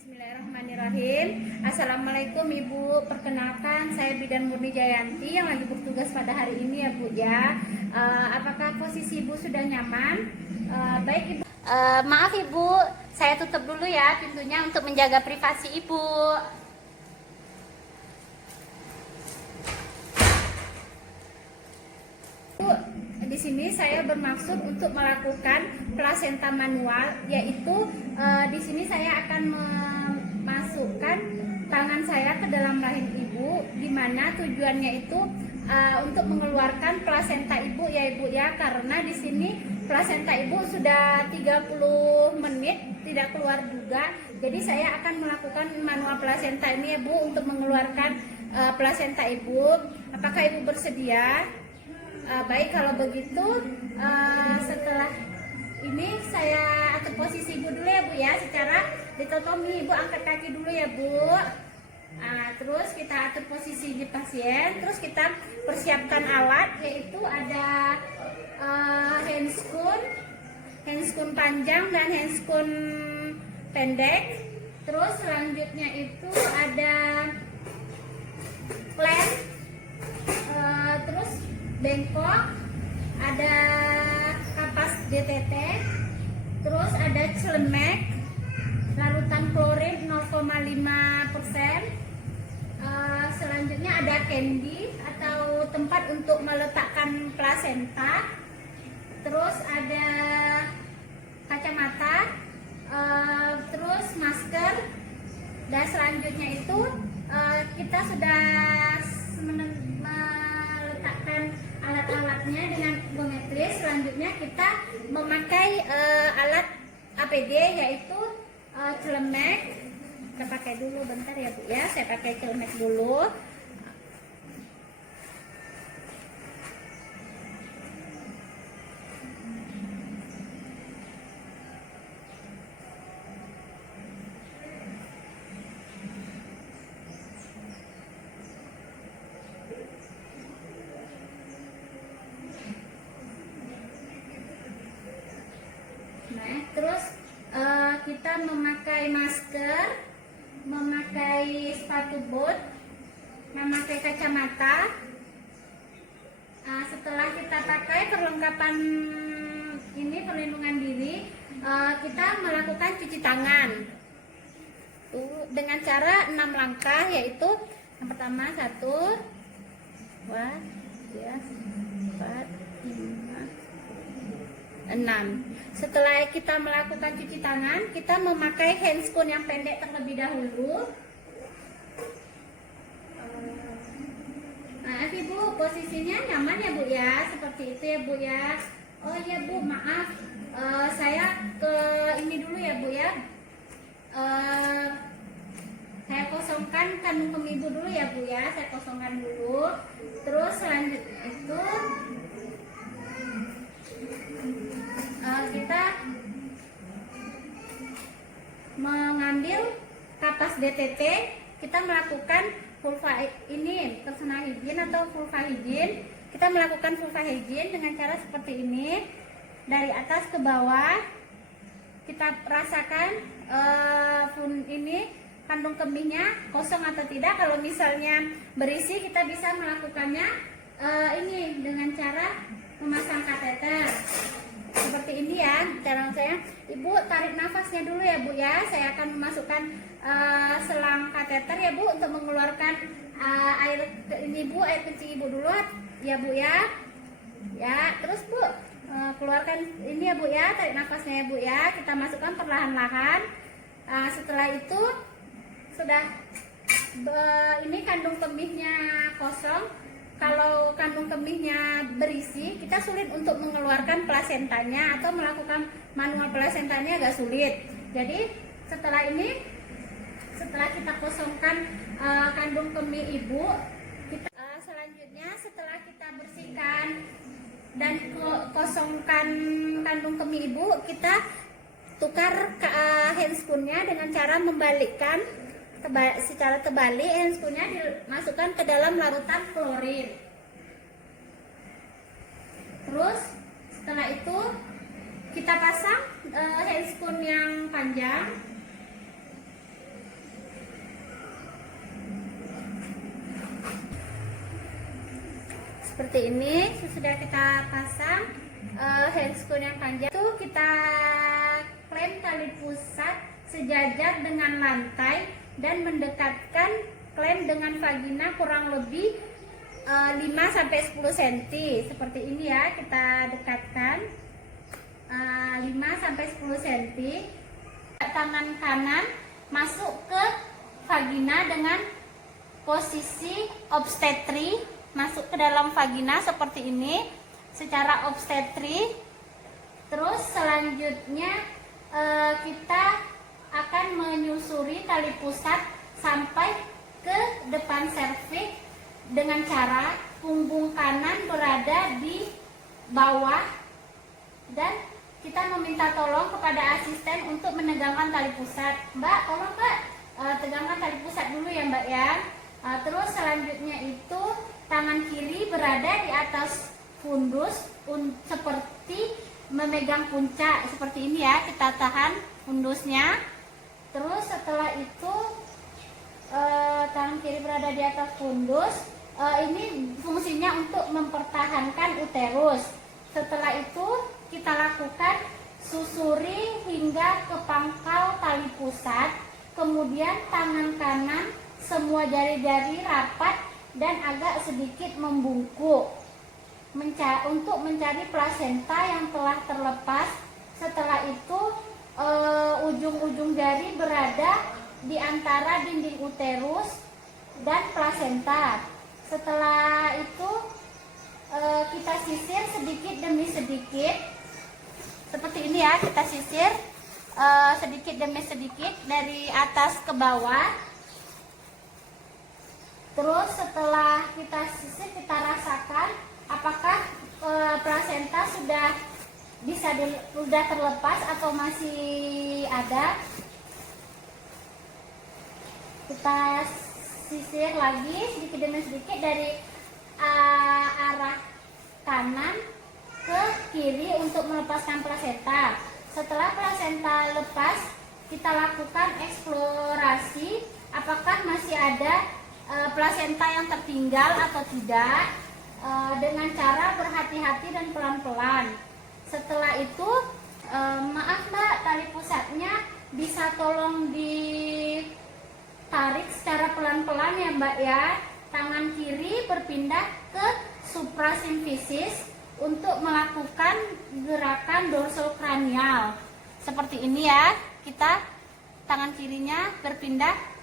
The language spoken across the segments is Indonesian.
Bismillahirrahmanirrahim. Assalamualaikum Ibu. Perkenalkan, saya Bidan Murni Jayanti yang lagi bertugas pada hari ini ya Bu ya. Apakah posisi Ibu sudah nyaman? Baik Ibu. Maaf Ibu, saya tutup dulu ya pintunya untuk menjaga privasi Ibu. Di sini saya bermaksud untuk melakukan plasenta manual, yaitu di sini saya akan memasukkan tangan saya ke dalam rahim ibu, di mana tujuannya itu untuk mengeluarkan plasenta ibu ya Ibu ya, karena di sini plasenta ibu sudah 30 menit tidak keluar juga. Jadi saya akan melakukan manual plasenta ini ya Bu untuk mengeluarkan plasenta ibu. Apakah Ibu bersedia? Baik, kalau begitu setelah ini saya atur posisi Ibu dulu ya Bu ya, secara dikotomi. Ibu angkat kaki dulu ya Bu. Terus kita atur posisi di pasien, terus kita persiapkan alat, yaitu ada handscoon panjang dan handscoon pendek. Terus selanjutnya itu ada clamp, terus bengkok, ada kapas DTT, terus ada celemek, larutan klorin 0,5%. Selanjutnya ada candy atau tempat untuk meletakkan plasenta, terus ada kacamata, terus masker, dan selanjutnya itu kita sudah meletakkan alat-alatnya dengan ergometris. Selanjutnya kita memakai alat APD, yaitu celemek. Kita pakai dulu bentar ya Bu ya, saya pakai celemek dulu. Nah, terus kita memakai masker, memakai sepatu boot, memakai kacamata. Setelah kita pakai perlengkapan ini, perlindungan diri, kita melakukan cuci tangan dengan cara 6 langkah, yaitu yang pertama 1, 2, 3, 4, 5, 6. Setelah kita melakukan cuci tangan, kita memakai handscoon yang pendek terlebih dahulu. Nah, Ibu, posisinya nyaman ya Bu ya, seperti itu ya Bu ya. Oh ya Bu, maaf, saya ke ini dulu ya Bu ya. Saya kosongkan kandung kemih Ibu dulu ya Bu ya, saya kosongkan dulu. Terus selanjutnya itu kita mengambil kapas DTT, kita melakukan vulva ini, personal hygiene atau vulva hygiene. Kita melakukan vulva hygiene dengan cara seperti ini, dari atas ke bawah. Kita rasakan ini kandung kemihnya kosong atau tidak. Kalau misalnya berisi, kita bisa melakukannya ini dengan cara memasang kateter. Seperti ini ya cara saya. Ibu tarik nafasnya dulu ya Bu ya. Saya akan memasukkan selang kateter ya Bu untuk mengeluarkan air ini Bu, air kencing Ibu dulu ya Bu ya. Ya, terus Bu keluarkan ini ya Bu ya, tarik nafasnya ya Bu ya. Kita masukkan perlahan-lahan. Setelah itu sudah ini kandung kemihnya kosong. Kalau kandung kemihnya berisi, kita sulit untuk mengeluarkan plasentanya atau melakukan manual plasentanya agak sulit. Jadi setelah ini, setelah kita kosongkan kandung kemih ibu, selanjutnya setelah kita bersihkan dan kosongkan kandung kemih ibu, kita tukar handscoonnya dengan cara membalikkan secara terbalik. Handscoonnya dimasukkan ke dalam larutan klorin. Terus setelah itu kita pasang handscoon yang panjang. seperti ini. Sudah kita pasang handscoon yang panjang itu, kita klem tali pusat sejajar dengan lantai dan mendekatkan klem dengan vagina kurang lebih 5-10 cm. Seperti ini ya, kita dekatkan 5-10 cm. Tangan kanan masuk ke vagina dengan posisi obstetri, masuk ke dalam vagina seperti ini secara obstetri. Terus selanjutnya kita akan menyusuri tali pusat sampai ke depan serviks dengan cara punggung kanan berada di bawah, dan kita meminta tolong kepada asisten untuk menegangkan tali pusat. Mbak, tolong Mbak, tegangkan tali pusat dulu ya Mbak ya. Terus selanjutnya itu tangan kiri berada di atas fundus seperti memegang puncak seperti ini ya, kita tahan fundusnya. Terus setelah itu tangan kiri berada di atas fundus, ini fungsinya untuk mempertahankan uterus. Setelah itu kita lakukan susuri hingga ke pangkal tali pusat, kemudian tangan kanan semua jari-jari rapat dan agak sedikit membungkuk untuk mencari plasenta yang telah terlepas. Setelah itu ujung-ujung jari berada di antara dinding uterus dan plasenta. Setelah itu kita sisir sedikit demi sedikit seperti ini ya, kita sisir sedikit demi sedikit dari atas ke bawah. Terus setelah kita sisir, kita rasakan apakah plasenta sudah terlepas atau masih ada. Kita sisir lagi sedikit demi sedikit dari arah kanan ke kiri untuk melepaskan plasenta. Setelah plasenta lepas, kita lakukan eksplorasi apakah masih ada plasenta yang tertinggal atau tidak, dengan cara berhati-hati dan pelan-pelan. Setelah itu maaf Mbak, tali pusatnya bisa tolong ditarik secara pelan-pelan ya Mbak ya. Tangan kiri berpindah ke suprasimfisis untuk melakukan gerakan dorsalkranial seperti ini ya. Kita tangan kirinya berpindah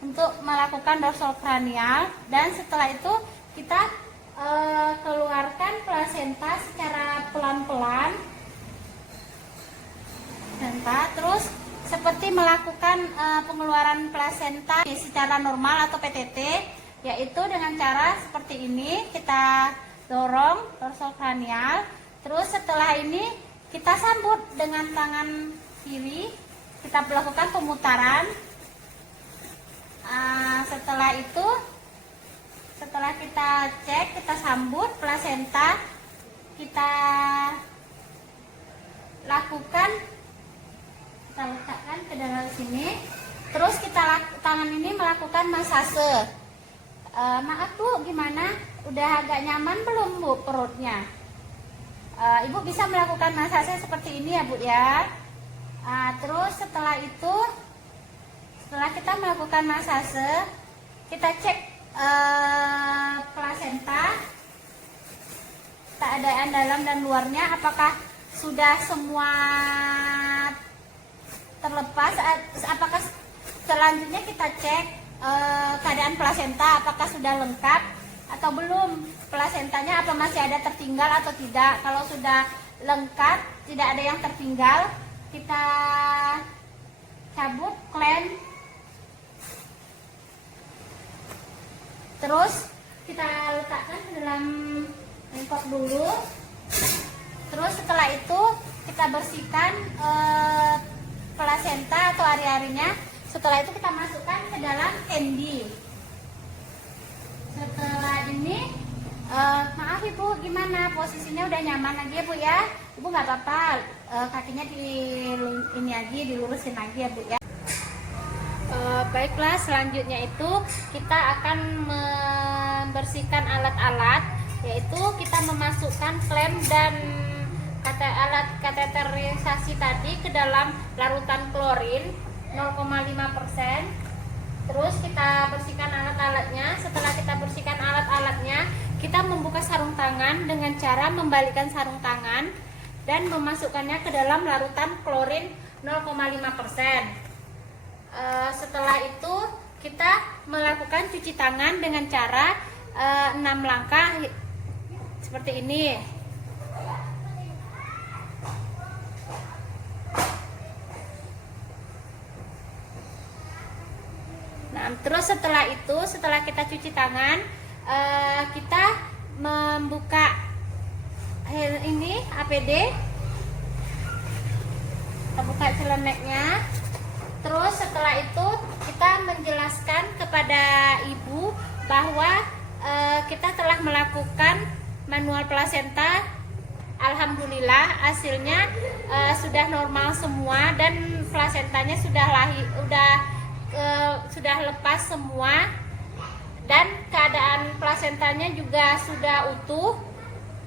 untuk melakukan dorsalkranial, dan setelah itu kita keluarkan plasenta secara pelan-pelan. Terus seperti melakukan pengeluaran plasenta secara normal atau PTT, yaitu dengan cara seperti ini, kita dorong dorsalkranial. Terus setelah ini kita sambut dengan tangan kiri, kita melakukan pemutaran. Setelah kita cek, kita sambut plasenta, kita lakukan, kita letakkan ke dalam sini. Terus tangan ini melakukan masase. Maaf Bu, gimana? Udah agak nyaman belum Bu perutnya? Ibu bisa melakukan masase seperti ini ya Bu ya. Terus setelah itu, setelah kita melakukan masase, kita cek plasenta, keadaan dalam dan luarnya apakah sudah semua terlepas. Apakah selanjutnya kita cek keadaan plasenta apakah sudah lengkap atau belum, plasentanya apa masih ada tertinggal atau tidak. Kalau sudah lengkap, tidak ada yang tertinggal, kita cabut klem. Terus kita letakkan ke dalam mangkok dulu. Terus setelah itu kita bersihkan plasenta atau ari-arinya. Setelah itu kita masukkan ke dalam kendi. Setelah ini maaf Ibu, gimana posisinya, udah nyaman lagi ya Bu ya? Ibu nggak apa-apa, kakinya dilurusin lagi ya Bu ya. Baiklah, selanjutnya itu kita akan membersihkan alat-alat yaitu kita memasukkan klem dan alat kateterisasi tadi ke dalam larutan klorin 0,5%. Terus kita bersihkan alat-alatnya. Setelah kita bersihkan alat-alatnya, kita membuka sarung tangan dengan cara membalikkan sarung tangan dan memasukkannya ke dalam larutan klorin 0,5%. Setelah itu kita melakukan cuci tangan dengan cara 6 langkah seperti ini. Nah, terus setelah kita cuci tangan, kita membuka ini APD, kita buka celeneknya. Terus setelah itu kita menjelaskan kepada ibu bahwa kita telah melakukan manual plasenta. Alhamdulillah hasilnya sudah normal semua dan plasentanya sudah lepas semua dan keadaan plasentanya juga sudah utuh.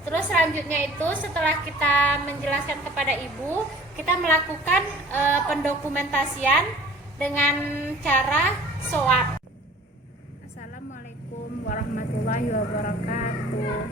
Terus selanjutnya itu setelah kita menjelaskan kepada ibu, kita melakukan pendokumentasian dengan cara SOAP. Assalamualaikum warahmatullahi wabarakatuh.